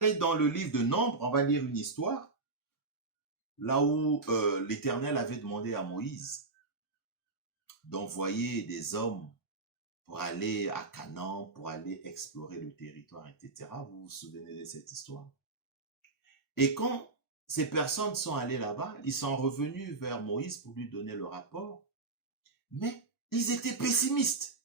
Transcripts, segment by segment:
aller dans le livre de Nombres, on va lire une histoire, là où l'Éternel avait demandé à Moïse d'envoyer des hommes pour aller à Canaan, pour aller explorer le territoire, etc. Vous vous souvenez de cette histoire? Et quand ces personnes sont allées là-bas, ils sont revenus vers Moïse pour lui donner le rapport, mais ils étaient pessimistes.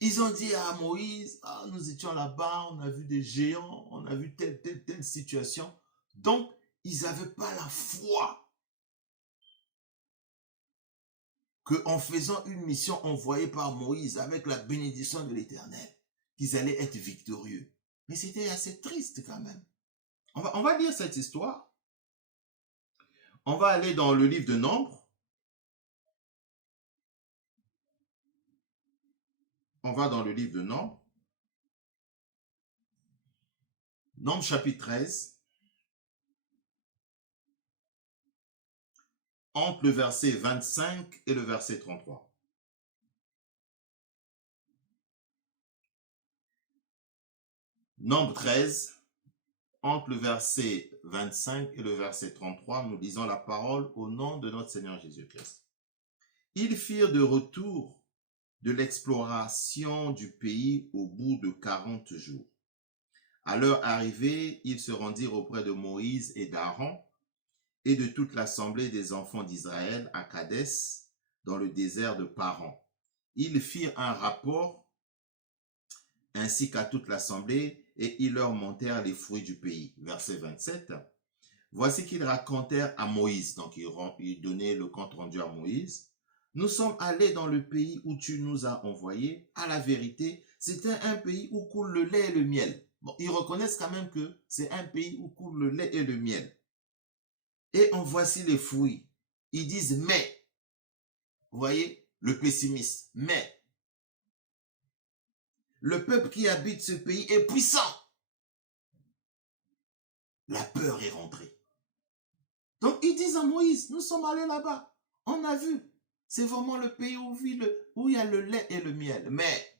Ils ont dit à Moïse, ah, nous étions là-bas, on a vu des géants, on a vu telle situation. Donc, ils n'avaient pas la foi qu'en faisant une mission envoyée par Moïse avec la bénédiction de l'Éternel, qu'ils allaient être victorieux. Mais c'était assez triste quand même. On va lire cette histoire. On va aller dans le livre de Nombres. On va dans le livre de Nombres. Nombres chapitre 13. Entre le verset 25 et le verset 33. Nombre 13, entre le verset 25 et le verset 33, nous lisons la parole au nom de notre Seigneur Jésus-Christ. Ils firent de retour de l'exploration du pays au bout de 40 jours. À leur arrivée, ils se rendirent auprès de Moïse et d'Aaron et de toute l'assemblée des enfants d'Israël à Kadès, dans le désert de Paran. Ils firent un rapport ainsi qu'à toute l'assemblée, et ils leur montèrent les fruits du pays. Verset 27. Voici qu'ils racontèrent à Moïse, donc ils donnaient le compte rendu à Moïse. Nous sommes allés dans le pays où tu nous as envoyés. À la vérité, c'était un pays où coule le lait et le miel. Bon, ils reconnaissent quand même que c'est un pays où coule le lait et le miel. Et en voici les fruits. Ils disent mais. Vous voyez, le pessimiste. Mais le peuple qui habite ce pays est puissant. La peur est rentrée. Donc ils disent à Moïse, nous sommes allés là-bas. On a vu. C'est vraiment le pays où il y a le lait et le miel. Mais.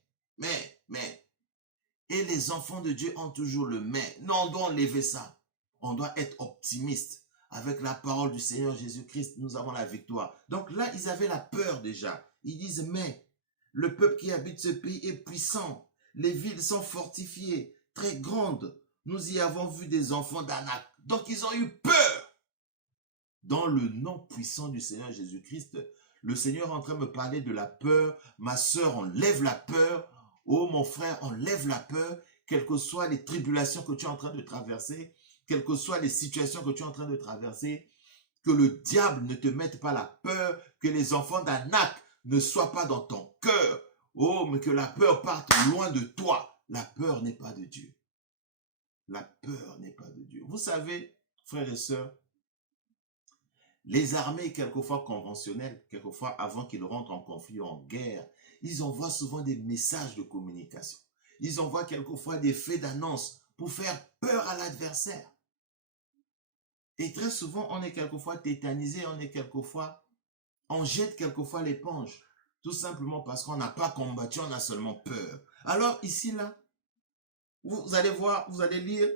Et les enfants de Dieu ont toujours le mais. Non, on doit enlever ça. On doit être optimiste. Avec la parole du Seigneur Jésus-Christ, nous avons la victoire. Donc là, ils avaient la peur déjà. Ils disent, mais le peuple qui habite ce pays est puissant. Les villes sont fortifiées, très grandes. Nous y avons vu des enfants d'Anak. Donc ils ont eu peur. Dans le nom puissant du Seigneur Jésus-Christ, le Seigneur est en train de me parler de la peur. Ma sœur, enlève la peur. Oh mon frère, enlève la peur. Quelles que soient les tribulations que tu es en train de traverser, quelles que soient les situations que tu es en train de traverser, que le diable ne te mette pas la peur, que les enfants d'Anak ne soient pas dans ton cœur. Oh, mais que la peur parte loin de toi. La peur n'est pas de Dieu. La peur n'est pas de Dieu. Vous savez, frères et sœurs, les armées, quelquefois conventionnelles, quelquefois avant qu'ils rentrent en conflit ou en guerre, ils envoient souvent des messages de communication. Ils envoient quelquefois des faits d'annonce pour faire peur à l'adversaire. Et très souvent, on est quelquefois tétanisé, on jette quelquefois l'éponge. Tout simplement parce qu'on n'a pas combattu, on a seulement peur. Alors ici, là, vous allez voir, vous allez lire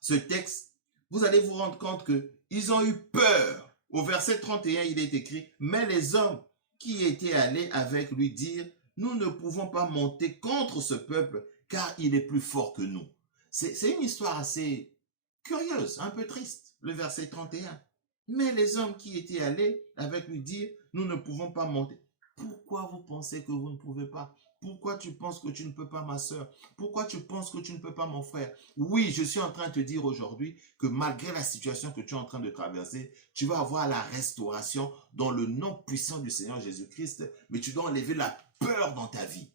ce texte, vous allez vous rendre compte qu'ils ont eu peur. Au verset 31, il est écrit, mais les hommes qui étaient allés avec lui dirent, nous ne pouvons pas monter contre ce peuple, car il est plus fort que nous. C'est une histoire assez curieuse, un peu triste, le verset 31. Mais les hommes qui étaient allés avec lui dirent, nous ne pouvons pas monter. Pourquoi vous pensez que vous ne pouvez pas? Pourquoi tu penses que tu ne peux pas, ma soeur? Pourquoi tu penses que tu ne peux pas, mon frère? Oui, je suis en train de te dire aujourd'hui que malgré la situation que tu es en train de traverser, tu vas avoir la restauration dans le nom puissant du Seigneur Jésus-Christ, mais tu dois enlever la peur dans ta vie.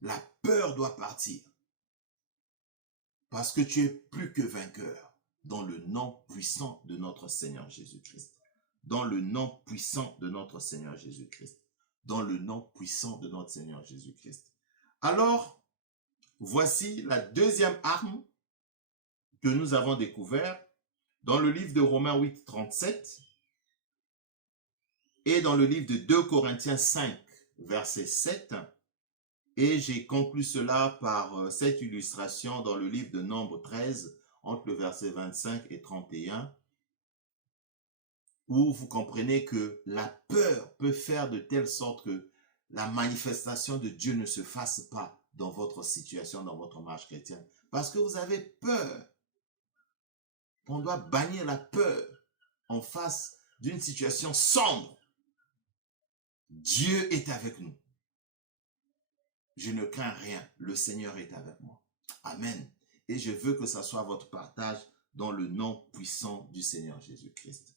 La peur doit partir. Parce que tu es plus que vainqueur dans le nom puissant de notre Seigneur Jésus-Christ. Dans le nom puissant de notre Seigneur Jésus-Christ. Dans le nom puissant de notre Seigneur Jésus-Christ. Alors, voici la deuxième arme que nous avons découverte dans le livre de Romains 8, 37 et dans le livre de 2 Corinthiens 5, verset 7 Et j'ai conclu cela par cette illustration dans le livre de Nombre 13, entre le verset 25 et 31, où vous comprenez que la peur peut faire de telle sorte que la manifestation de Dieu ne se fasse pas dans votre situation, dans votre marche chrétienne. Parce que vous avez peur. On doit bannir la peur en face d'une situation sombre. Dieu est avec nous. Je ne crains rien. Le Seigneur est avec moi. Amen. Et je veux que ça soit votre partage dans le nom puissant du Seigneur Jésus-Christ.